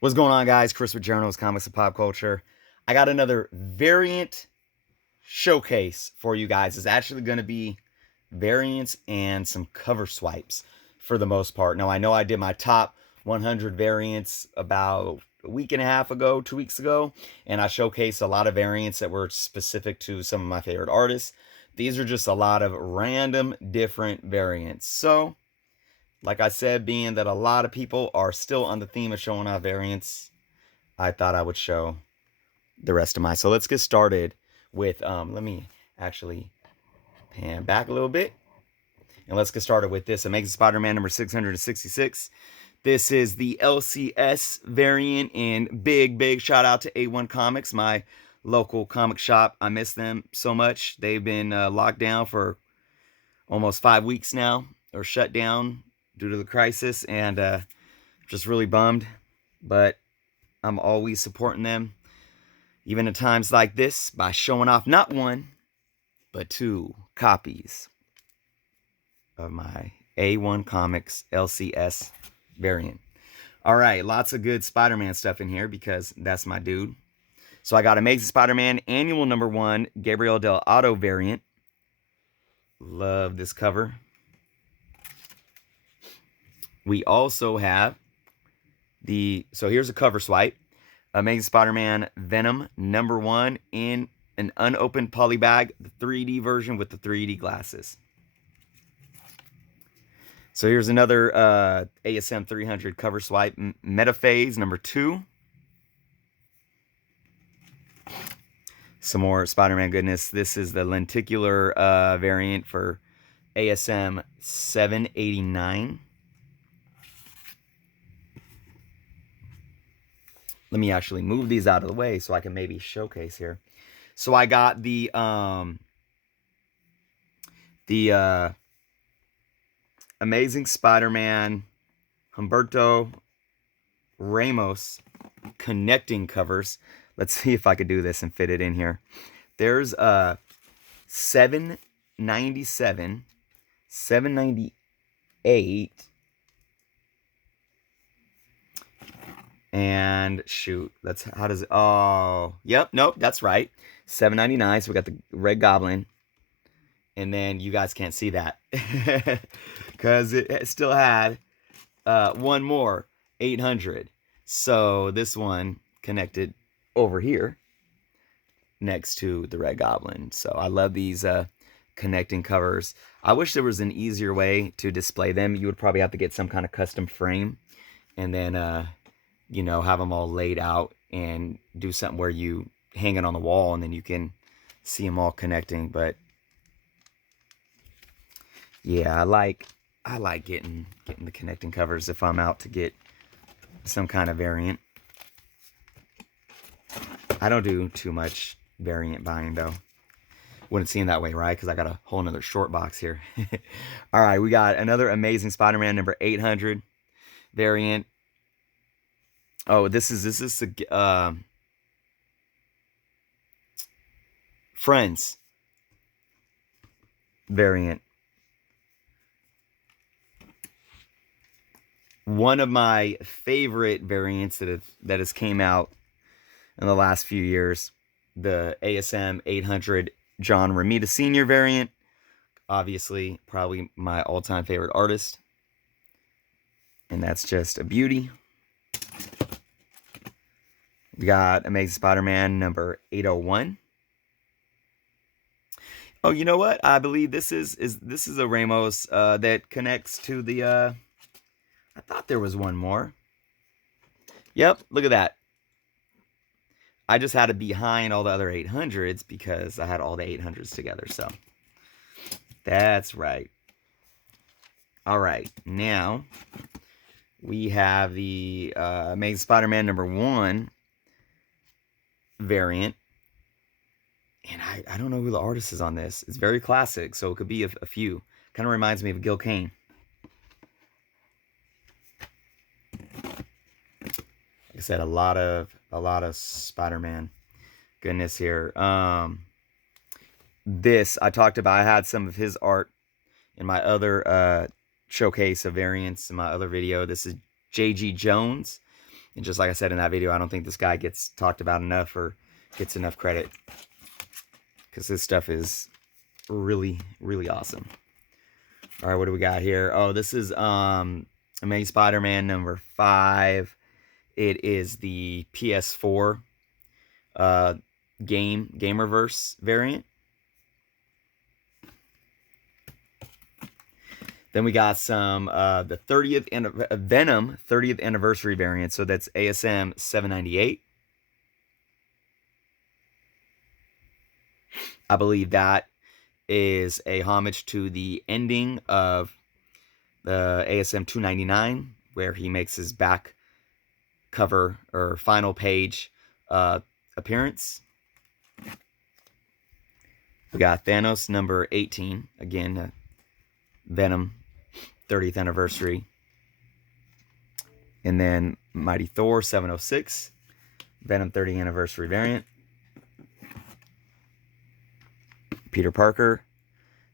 What's going on, guys? Chris with Journals, Comics, and Pop Culture. I got another variant showcase for you guys. It's actually going to be variants and some cover swipes for the most part. Now, I know I did my top 100 variants about a week and a half ago, 2 weeks ago, and I showcased a lot of variants that were specific to some of my favorite artists. These are just a lot of random different variants. So, like I said, being that a lot of people are still on the theme of showing off variants, I thought I would show the rest of mine. So let's get started with, let me actually pan back a little bit. And let's get started with this Amazing Spider-Man number 666. This is the LCS variant, and big shout out to A1 Comics, my local comic shop. I miss them so much. They've been locked down for almost 5 weeks now, or shut down due to the crisis, and just really bummed. But I'm always supporting them, even at times like this, by showing off not one, but 2 copies of my A1 Comics LCS variant. All right, lots of good Spider-Man stuff in here because that's my dude. So I got Amazing Spider-Man Annual number 1 Gabriel Del Otto variant. Love this cover. We also have so here's a cover swipe. Amazing Spider-Man Venom number 1 in an unopened poly bag, the 3D version with the 3D glasses. So here's another ASM 300 cover swipe, Metaphase number 2. Some more Spider-Man goodness. This is the lenticular variant for ASM 789. Let me actually move these out of the way so I can maybe showcase here. So I got the Amazing Spider-Man Humberto Ramos connecting covers. Let's see if I could do this and fit it in here. There's 797, 798, and shoot, how does it, oh, yep, nope, that's right, 799. So we got the Red Goblin, and then you guys can't see that because it still had one more 800. So this one connected over here next to the Red Goblin. So I love these connecting covers. I wish there was an easier way to display them. You would probably have to get some kind of custom frame and then you know, have them all laid out and do something where you hang it on the wall and then you can see them all connecting. But yeah, I like getting the connecting covers if I'm out to get some kind of variant. I don't do too much variant buying though. Wouldn't seem that way, right? Because I got a whole nother short box here. All right, we got another Amazing Spider-Man number 800 variant. Oh, this is the Friends variant. One of my favorite variants that has came out in the last few years, the ASM 800 John Romita Sr. variant. Obviously, probably my all-time favorite artist. And that's just a beauty. We got Amazing Spider-Man number 801. Oh, you know what? I believe this is a Ramos that connects to the I thought there was one more. Yep, look at that. I just had it behind all the other 800s because I had all the 800s together. So that's right. All right, now we have the Amazing Spider-Man number 1 variant. And I don't know who the artist is on this. It's very classic, so it could be a few. Kind of reminds me of Gil Kane. Like I said, a lot of Spider-Man goodness here. This I talked about. I had some of his art in my other showcase of variants in my other video. This is J.G. Jones. And just like I said in that video, I don't think this guy gets talked about enough or gets enough credit, because this stuff is really, really awesome. All right, what do we got here? Oh, this is Amazing Spider-Man number 5. It is the PS4 Gamerverse variant. Then we got some the 30th Venom 30th anniversary variant. So that's ASM 798. I believe that is a homage to the ending of the ASM 299, where he makes his back cover or final page appearance. We got Thanos number 18, again, Venom 30th anniversary. And then Mighty Thor 706, Venom 30th anniversary variant. Peter Parker,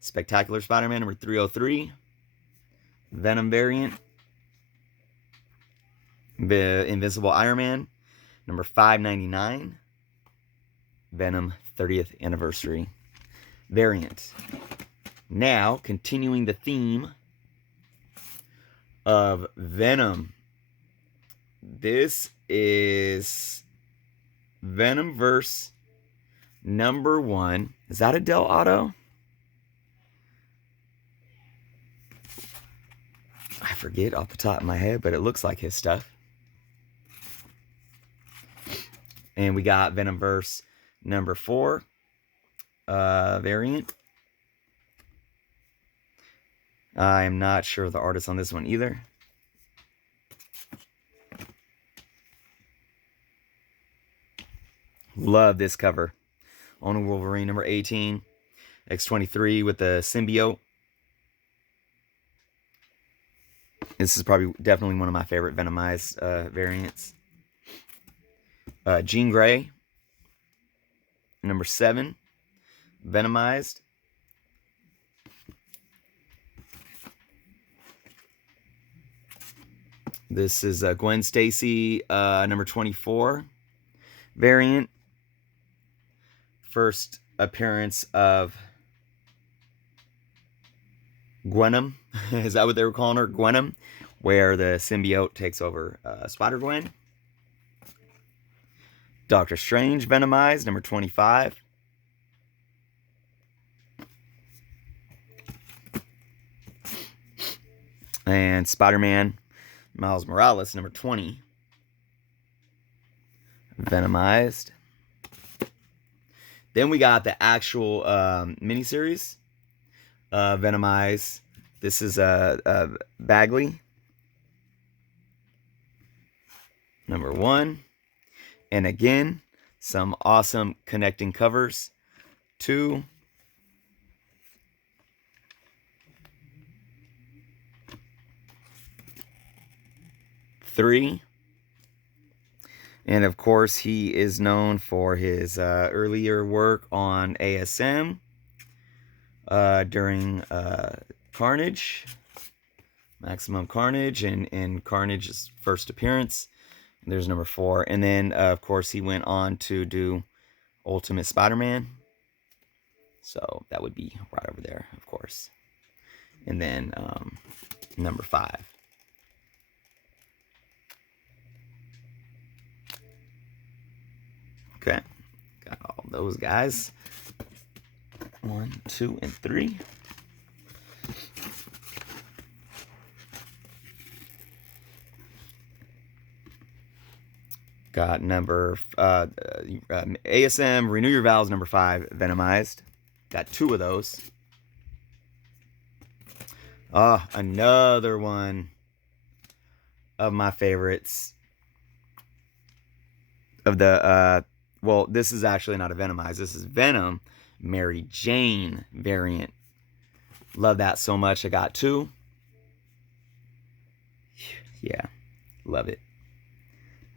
Spectacular Spider-Man number 303, Venom variant. The Invincible Iron Man number 599, Venom 30th anniversary variant. Now, continuing the theme of Venom, this is Venomverse number 1. Is that a Del Auto? I forget off the top of my head, but it looks like his stuff. And we got Venomverse number 4 variant. I am not sure of the artist on this one either. Love this cover. Only Wolverine number 18. X-23 with the symbiote. This is probably definitely one of my favorite Venomized variants. Jean Grey number 7. Venomized. This is Gwen Stacy number 24 variant. First appearance of Gwenom. Is that what they were calling her? Gwenom, where the symbiote takes over Spider-Gwen. Doctor Strange Venomized number 25. And Spider-Man Miles Morales number 20. Venomized. Then we got the actual miniseries, Venomized. This is Bagley, number 1. And again, some awesome connecting covers. 2. 3. And of course, he is known for his earlier work on ASM during Carnage, Maximum Carnage, and Carnage's first appearance. And there's number 4. And then, of course, he went on to do Ultimate Spider-Man. So that would be right over there, of course. And then number 5. Okay, got all those guys. 1, 2, and 3. Got number ASM Renew Your Vows number 5 Venomized. Got 2 of those. Another one of my favorites of the well, this is actually not a Venomized. This is Venom Mary Jane variant. Love that so much. I got 2. Yeah, love it.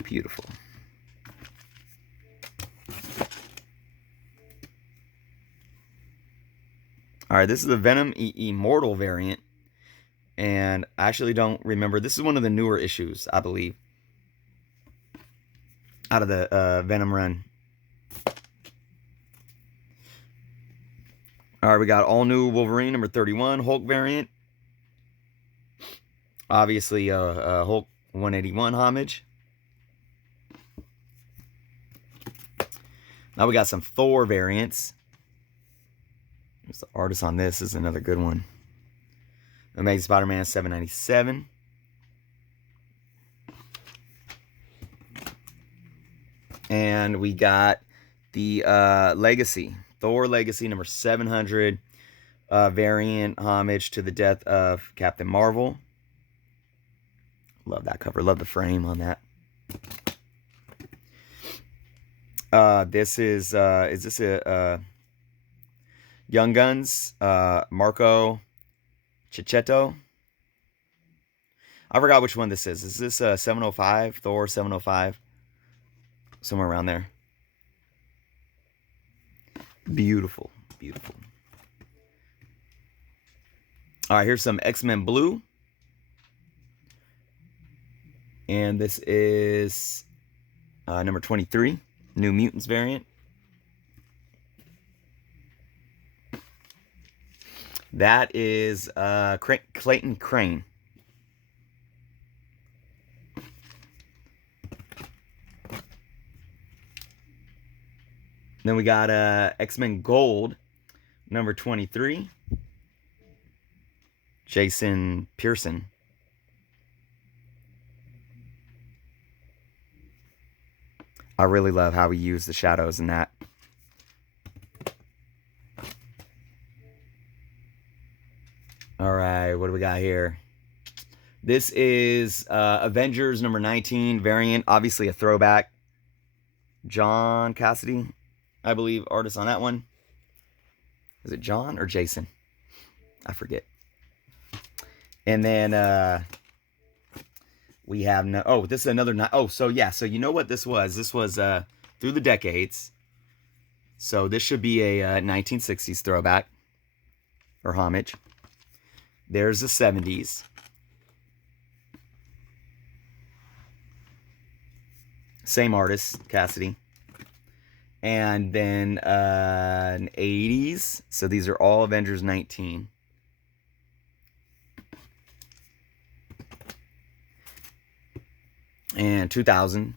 Beautiful. All right, this is the Venom Immortal variant. And I actually don't remember. This is one of the newer issues, I believe. out of the Venom run. All right, we got all new Wolverine number 31 Hulk variant. Obviously, Hulk 181 homage. Now we got some Thor variants. There's the artist on this. This is another good one. Amazing Spider-Man 797. And we got the Legacy. Thor Legacy number 700. Variant homage to the death of Captain Marvel. Love that cover. Love the frame on that. This is this a Young Guns? Marco Cicchetto. I forgot which one this is. Is this 705? Thor 705? Somewhere around there. Beautiful. Beautiful. All right, here's some X-Men Blue. And this is number 23. New Mutants variant. That is Clayton Crane. Then we got X-Men Gold, number 23. Jason Pearson. I really love how we use the shadows in that. All right, what do we got here? This is Avengers number 19 variant. Obviously a throwback. John Cassidy, I believe, artist on that one. Is it John or Jason? I forget. And then we have no. Oh, this is another. Oh, so yeah. So you know what this was? This was through the decades. So this should be a 1960s throwback or homage. There's the 70s. Same artist, Cassidy. And then an 80s. So these are all Avengers 19. And 2000s.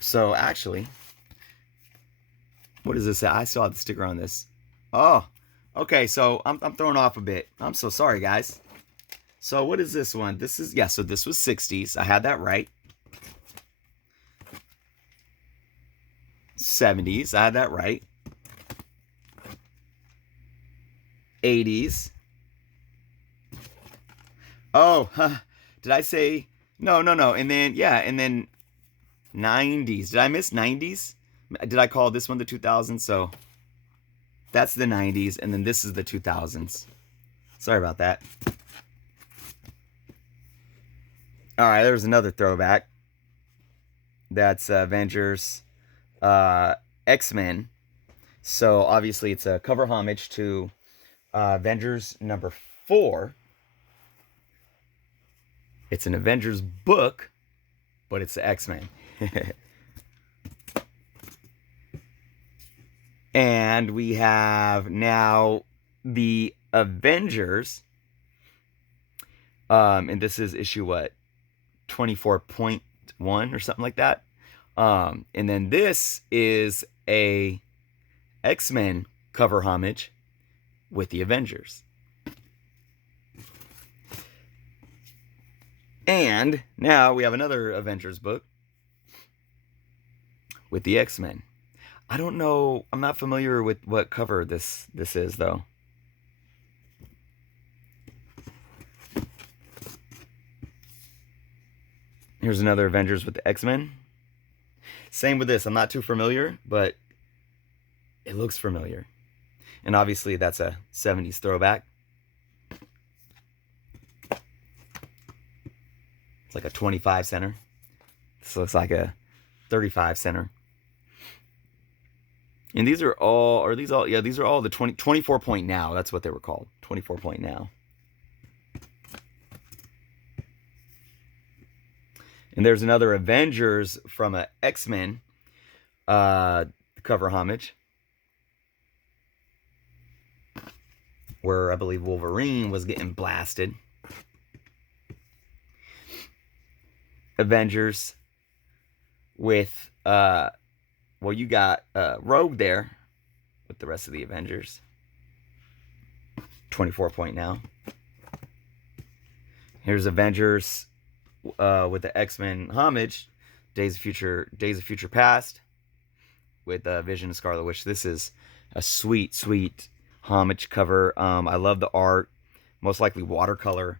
So actually, what does this say? I still have the sticker on this. Oh, okay. So I'm thrown off a bit. I'm so sorry, guys. So what is this one? This is, yeah, so this was 60s. I had that right. 70s. I had that right. 80s. Oh, did I say? No. And then, yeah, and then 90s. Did I miss 90s? Did I call this one the 2000s? So that's the 90s, and then this is the 2000s. Sorry about that. All right, there's another throwback. That's Avengers X-Men. So obviously it's a cover homage to Avengers number 4. It's an Avengers book, but it's the X-Men. And we have now the Avengers. And this is issue what? 24.1 or something like that. And then this is a X-Men cover homage with the Avengers. And now we have another Avengers book with the X-Men. I don't know. I'm not familiar with what cover this is, though. Here's another Avengers with the X-Men. Same with this. I'm not too familiar, but it looks familiar. And obviously, that's a 70s throwback. It's like a 25 center. This looks like a 35 center. And these are all, are these all, yeah, these are all the 24 point now. That's what they were called. 24 point now. And there's another Avengers from a X-Men cover homage, where I believe Wolverine was getting blasted. Avengers with, well, you got Rogue there with the rest of the Avengers. 24 point now. Here's Avengers with the X-Men homage, Days of Future Past, with Vision and Scarlet Witch. This is a sweet, sweet homage cover. I love the art, most likely watercolor.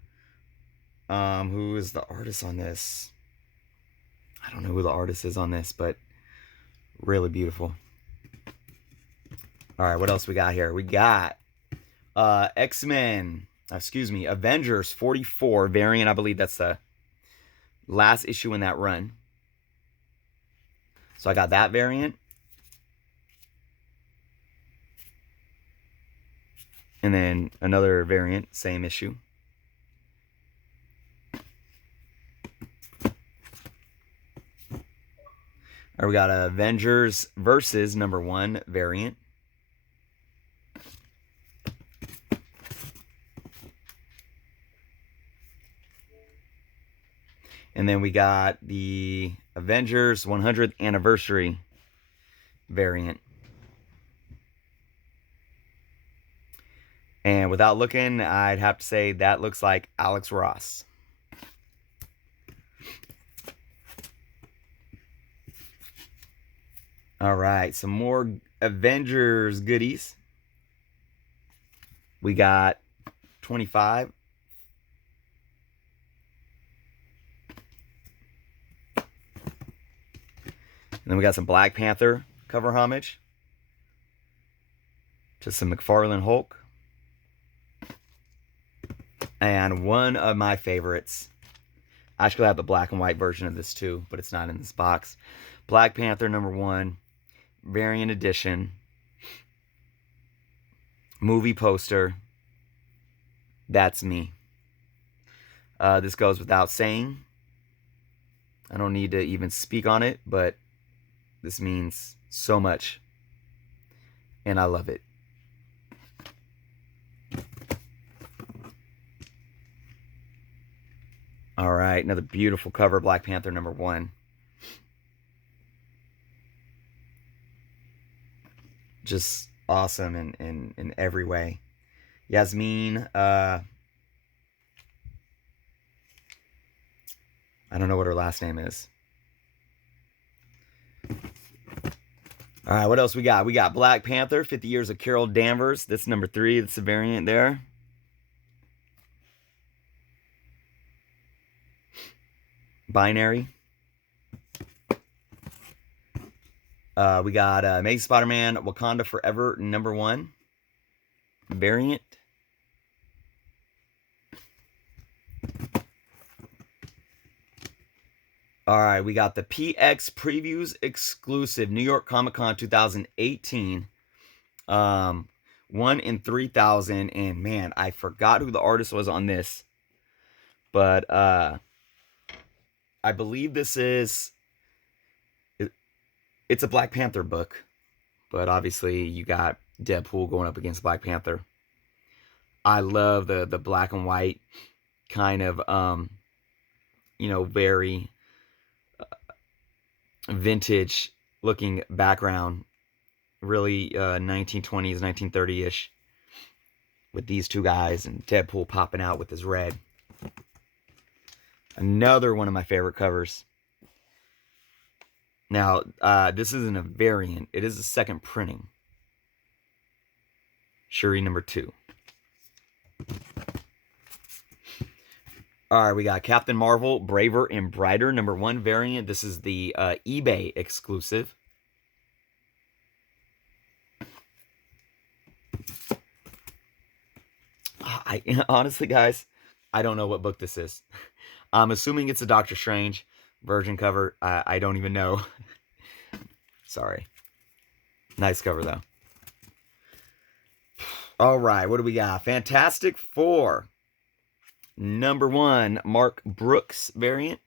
Who is the artist on this? I don't know who the artist is on this, but really beautiful. All right, what else we got here? We got X-Men, Avengers 44 variant. I believe that's the last issue in that run. So I got that variant. And then another variant, same issue. All right, we got Avengers versus #1 variant. And then we got the Avengers 100th anniversary variant. And without looking, I'd have to say that looks like Alex Ross. All right, some more Avengers goodies. We got 25. And then we got some Black Panther cover homage to some McFarlane Hulk. And one of my favorites, I actually have the black and white version of this too, but it's not in this box. Black Panther #1, variant edition, movie poster. That's me. This goes without saying. I don't need to even speak on it, but this means so much. And I love it. All right, another beautiful cover, Black Panther #1. Just awesome in every way. Yasmin, I don't know what her last name is. All right, what else we got? We got Black Panther, 50 Years of Carol Danvers. That's #3. That's the variant there. Binary. We got Amazing Spider-Man, Wakanda Forever #1 variant. All right, we got the PX Previews exclusive New York Comic Con 2018. 1 in 3,000. And man, I forgot who the artist was on this. But I believe this is, it's a Black Panther book. But obviously you got Deadpool going up against Black Panther. I love the black and white kind of, very vintage looking background, really 1920s, 1930-ish, with these two guys and Deadpool popping out with his red. Another one of my favorite covers. Now, this isn't a variant. It is a second printing. Shuri #2. All right, we got Captain Marvel, Braver and Brighter #1 variant. This is the eBay exclusive. Honestly, guys, I don't know what book this is. I'm assuming it's a Doctor Strange version cover. I don't even know. Sorry. Nice cover, though. All right, what do we got? Fantastic Four. Number 1, Mark Brooks variant.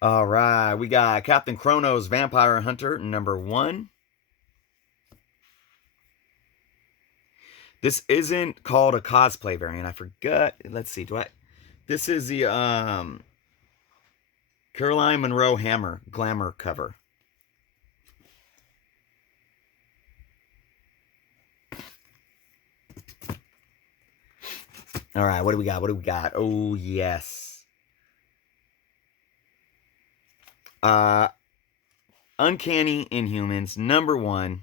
All right, we got Captain Kronos Vampire Hunter, number 1. This isn't called a cosplay variant. I forgot. Let's see. This is the Caroline Munro Hammer Glamour cover. All right, what do we got? What do we got? Oh, yes. Uncanny Inhumans, number 1.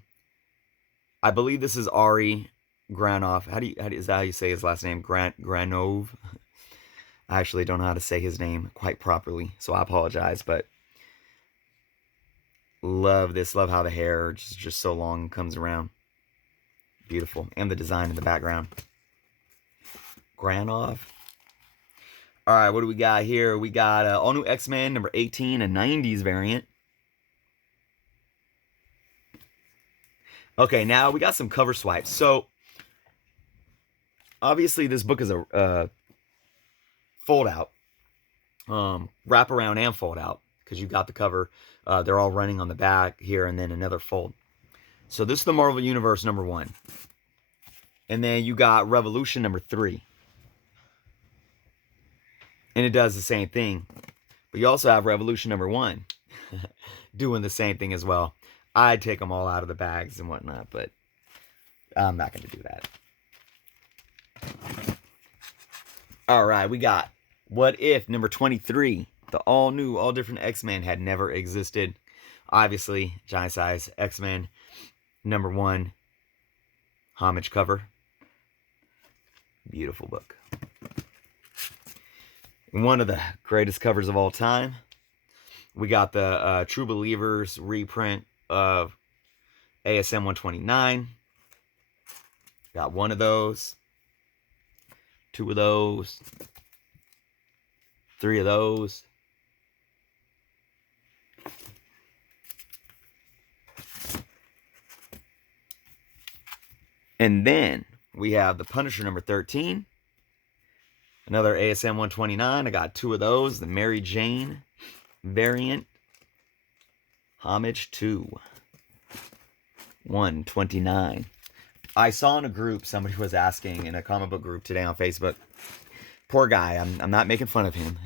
I believe this is Ari Granov. Is that how you say his last name? Granov? I actually don't know how to say his name quite properly, so I apologize, but love this. Love how the hair just so long comes around. Beautiful. And the design in the background. Granov. All right, what do we got here? We got all new X-Men number 18, a 90s variant. Okay, now we got some cover swipes. So, obviously, this book is a fold out, wrap around and fold out, because you got the cover. They're all running on the back here, and then another fold. So this is the Marvel Universe number 1, and then you got Revolution number 3, and it does the same thing. But you also have Revolution number 1 doing the same thing as well. I'd take them all out of the bags and whatnot, but I'm not going to do that. All right, we got What If number 23. The all new, all different X-Men had never existed. Obviously, giant size X-Men number 1 Homage cover. Beautiful book. One of the greatest covers of all time. We got the True Believers reprint of ASM 129. Got one of those. 2 of those. 3 of those. And then we have the Punisher number 13. Another ASM 129. I got 2 of those. The Mary Jane variant. Homage 2. 129. I saw in a group, somebody was asking in a comic book group today on Facebook. Poor guy, I'm not making fun of him.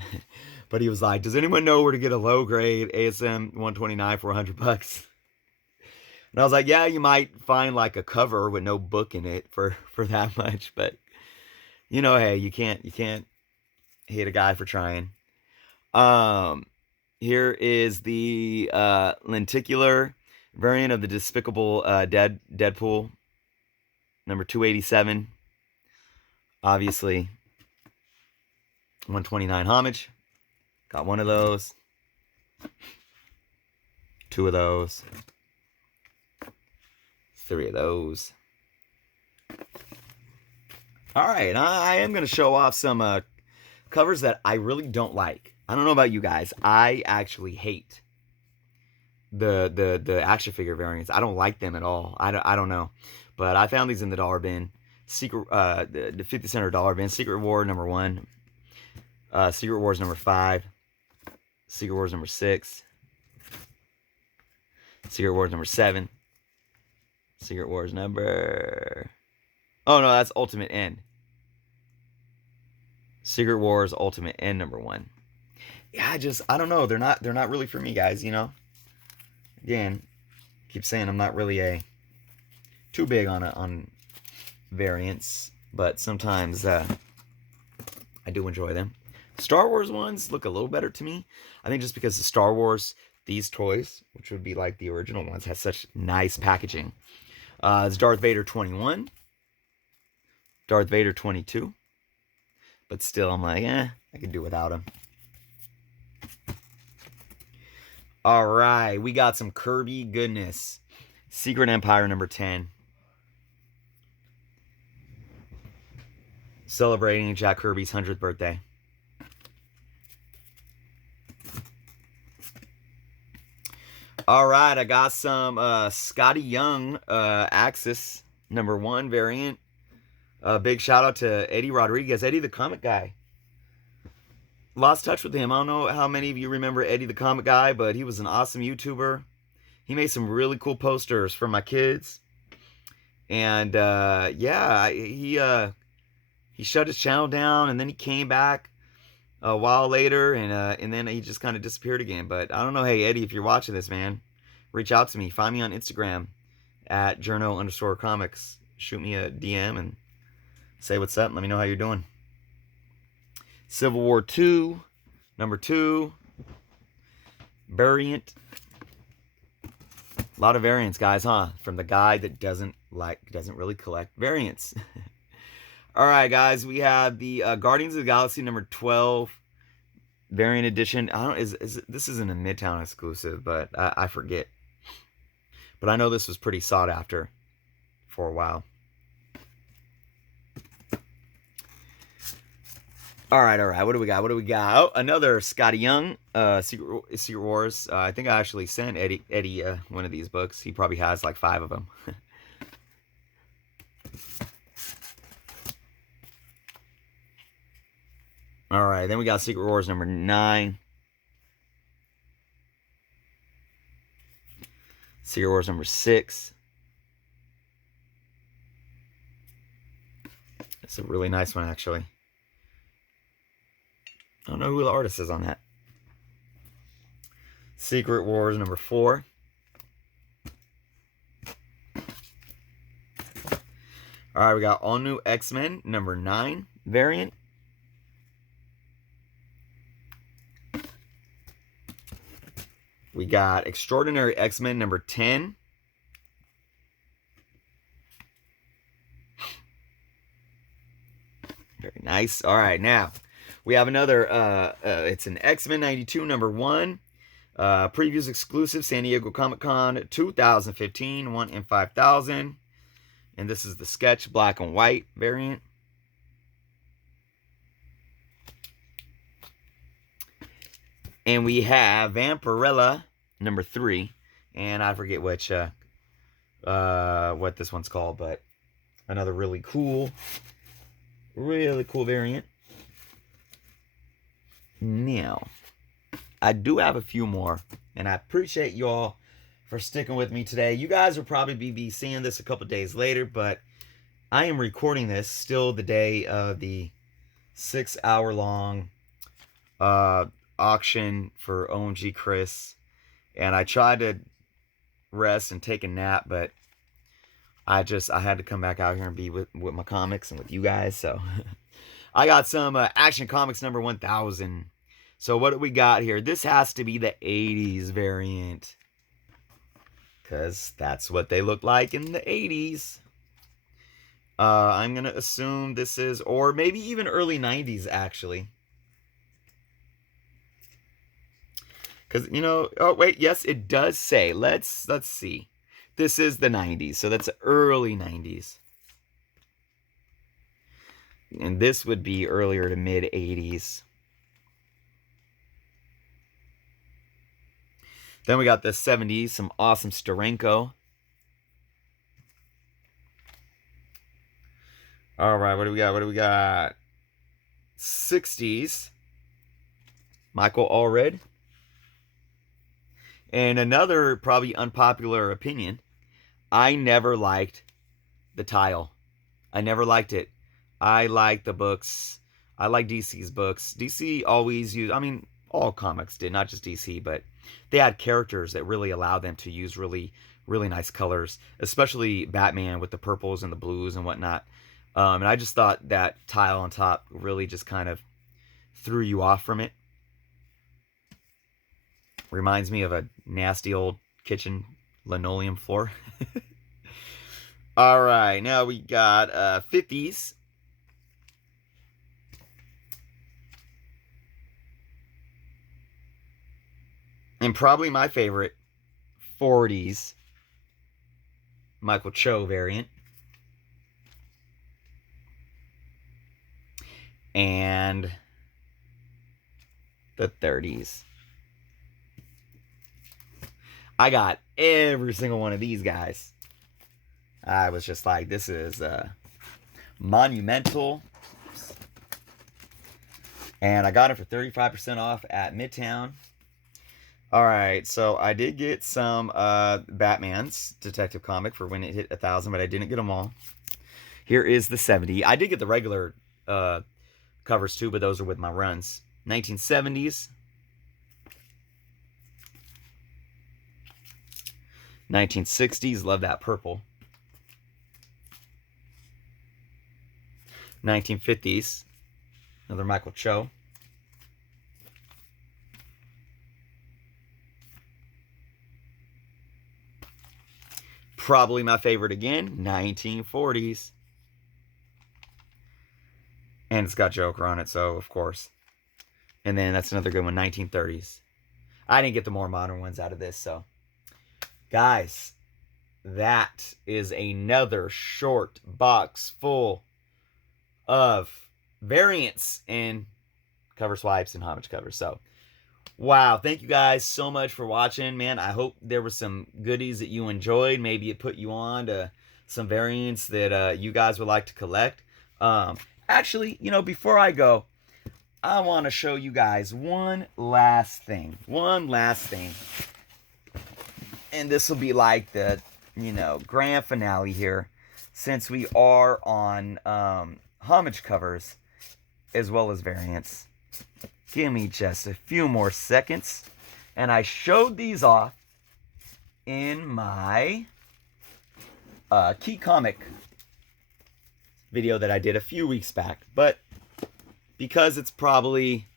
But he was like, does anyone know where to get a low grade ASM 129 for $100? And I was like, yeah, you might find like a cover with no book in it for that much. But, you know, hey, you can't hate a guy for trying. Here is the lenticular variant of the Despicable Deadpool, number 287. Obviously, 129 Homage. Got 1 of those. 2 of those. 3 of those. All right, I am going to show off some covers that I really don't like. I don't know about you guys. I actually hate the action figure variants. I don't like them at all. I don't know. But I found these in the dollar bin. The 50 cent dollar bin. Secret War number 1. Secret Wars number 5. Secret Wars number 6. Secret Wars number 7. Secret Wars number... Oh, no, that's Ultimate End. Secret Wars Ultimate End number 1. Yeah, I don't know. They're not really for me, guys, you know? Again, keep saying I'm not really too big on variants, but sometimes I do enjoy them. Star Wars ones look a little better to me. I think just because the Star Wars, these toys, which would be like the original ones, has such nice packaging. It's Darth Vader 21. Darth Vader 22. But still, I'm like, I could do without him. All right, we got some Kirby goodness. Secret Empire number 10. Celebrating Jack Kirby's 100th birthday. All right, I got some Scotty Young Axis #1 variant. Big shout out to Eddie Rodriguez, Eddie the Comic Guy. Lost touch with him. I don't know how many of you remember Eddie the Comic Guy, but he was an awesome YouTuber. He made some really cool posters for my kids. And yeah, he shut his channel down, and then he came back a while later, and then he just kind of disappeared again. But I don't know. Hey, Eddie, if you're watching this, man, reach out to me. Find me on Instagram at journo_comics. Shoot me a DM and say what's up. And let me know how you're doing. Civil War II, #2, variant. A lot of variants, guys, huh? From the guy that doesn't really collect variants. All right, guys, we have the Guardians of the Galaxy #12 variant edition. I don't this isn't a Midtown exclusive, but I forget. But I know this was pretty sought after for a while. All right. What do we got? Oh, another Scotty Young, Secret Wars. I think I actually sent Eddie one of these books. He probably has like 5 of them. All right. Then we got Secret Wars #9. Secret Wars #6. It's a really nice one, actually. I don't know who the artist is on that. Secret Wars #4. All right, we got All New X-Men #9 variant. We got Extraordinary X-Men #10. Very nice. All right, now we have another. It's an X-Men '92 #1. Previews exclusive, San Diego Comic-Con 2015, 1 in 5,000. And this is the sketch black and white variant. And we have Vampirella #3. And I forget which what this one's called, but another really cool variant. Now, I do have a few more, and I appreciate y'all for sticking with me today. You guys will probably be seeing this a couple days later, but I am recording this still the day of the 6-hour-long auction for OMG Chris, and I tried to rest and take a nap, but I had to come back out here and be with my comics and with you guys. So I got some Action Comics #1000. So what do we got here? This has to be the 80s variant, because that's what they look like in the 80s. I'm going to assume this is, or maybe even early 90s, actually. Because, you know, oh, wait, yes, it does say. Let's see. This is the 90s, so that's early 90s. And this would be earlier to mid 80s. Then we got the 70s, some awesome Steranko. All right, what do we got? 60s, Michael Allred. And another probably unpopular opinion, I never liked the tile. I never liked it. I like the books. I like DC's books. DC always used, I mean, all comics did, not just DC, but they had characters that really allowed them to use really, really nice colors, especially Batman with the purples and the blues and whatnot. And I just thought that tile on top really just kind of threw you off from it. Reminds me of a nasty old kitchen linoleum floor. All right, now we got 50s. And probably my favorite, 40s, Michael Cho variant. And the 30s. I got every single one of these guys. I was just like, this is monumental. And I got it for 35% off at Midtown. All right, so I did get some Batman's Detective Comic for when it hit 1,000, but I didn't get them all. Here is the 70. I did get the regular covers too, but those are with my runs. 1970s. 1960s, love that purple. 1950s, another Michael Cho. Probably my favorite again, 1940s. And it's got Joker on it, so of course. And then that's another good one, 1930s. I didn't get the more modern ones out of this, so. Guys, that is another short box full of variants and cover swipes and homage covers. So, wow, thank you guys so much for watching, man. I hope there were some goodies that you enjoyed. Maybe it put you on to some variants that you guys would like to collect. Actually, you know, before I go, I want to show you guys one last thing. And this will be like the, you know, grand finale here, since we are on homage covers as well as variants. Give me just a few more seconds. And I showed these off in my key comic video that I did a few weeks back. But because it's probably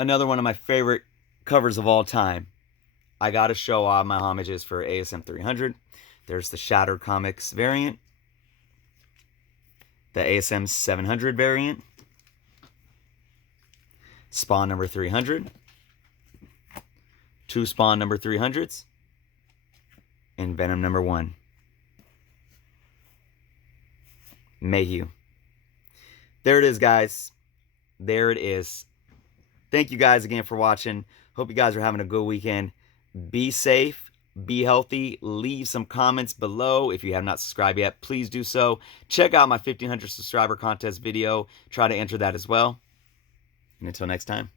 another one of my favorite covers of all time, I got to show off my homages for ASM 300. There's the Shattered Comics variant, the ASM 700 variant, Spawn number 300, 2 Spawn number 300s, and Venom number 1. Mayhew. There it is, guys. There it is. Thank you guys again for watching. Hope you guys are having a good weekend. Be safe, be healthy, leave some comments below. If you have not subscribed yet, please do so. Check out my 1,500 subscriber contest video. Try to enter that as well. And until next time.